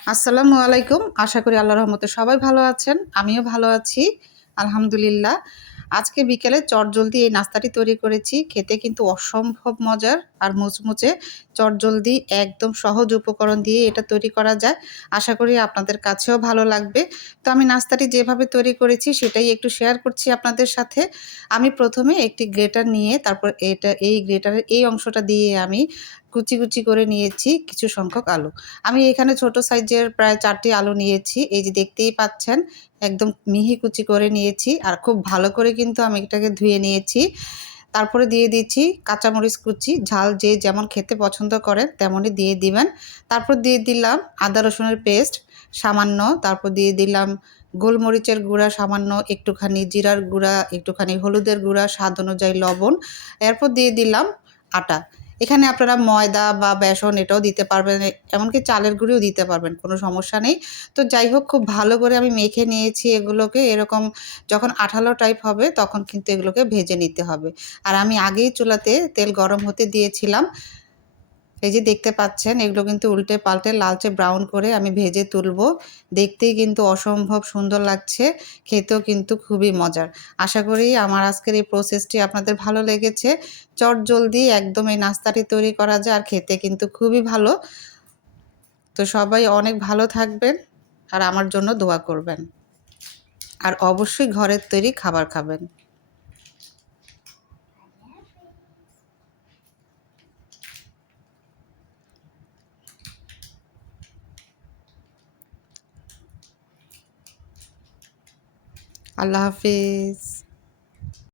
আসসালামু আলাইকুম। আশা করি আল্লাহর রহমতে সবাই ভালো আছেন। আমিও ভালো আছি, আলহামদুলিল্লাহ। আজকে বিকেলে চটজলদি এই নাস্তাটি তৈরি করেছি। খেতে কিন্তু অসম্ভব মজার আর মুচমুচে। চটজলদি একদম সহজ উপকরণ দিয়ে এটা তৈরি করা যায়। আশা করি আপনাদের কাছেও ভালো লাগবে। তো আমি নাস্তাটি যেভাবে তৈরি করেছি সেটাই একটু শেয়ার করছি আপনাদের সাথে। আমি প্রথমে একটি গ্রেটার নিয়ে তারপর এই গ্রেটারের এই অংশটা দিয়ে আমি কুচি করে নিয়েছি কিছু সংখ্যক আলু। আমি এখানে ছোট সাইজের প্রায় 4টি আলু নিয়েছি। এই যে দেখতেই পাচ্ছেন একদম মিহি কুচি করে নিয়েছি আর খুব ভালো করে কিন্তু আমি এটাকে ধুয়ে নিয়েছি। তারপরে দিয়ে দিচ্ছি কাঁচামরিচ কুচি, ঝাল যে যেমন খেতে পছন্দ করেন তেমনই দিয়ে দিবেন। তারপর দিয়ে দিলাম আদা রসুনের পেস্ট সামান্য, তারপর দিয়ে দিলাম গোলমরিচের গুঁড়া সামান্য, একটুখানি জিরার গুঁড়া, একটুখানি হলুদের গুঁড়া, স্বাদ অনুযায়ী লবণ। এরপর দিয়ে দিলাম আটা। এখানে আপনারা ময়দা বা বেসন এটাও দিতে পারবেন, এমনকি চালের গুঁড়িও দিতে পারবেন, কোনো সমস্যা নেই। তো যাই হোক খুব ভালো করে আমি মেখে নিয়েছি এগুলোকে। এরকম যখন আঠালো টাইপ হবে তখন কিন্তু এগুলোকে ভেজে নিতে হবে। আর আমি আগেই চুলাতে তেল গরম হতে দিয়েছিলাম। এই যে দেখতে পাচ্ছেন এগুলো কিন্তু উল্টে পাল্টে লালচে ব্রাউন করে আমি ভেজে তুলবো। দেখতেই কিন্তু অসম্ভব সুন্দর লাগছে, খেতেও কিন্তু খুবই মজার। আশা করি আমার আজকের এই প্রসেসটি আপনাদের ভালো লেগেছে। চটজলদি একদম এই নাস্তাটি তৈরি করা যায় আর খেতে কিন্তু খুবই ভালো। তো সবাই অনেক ভালো থাকবেন আর আমার জন্য দোয়া করবেন। আর অবশ্যই ঘরের তৈরি খাবার খাবেন। আল্লাহ হাফিজ।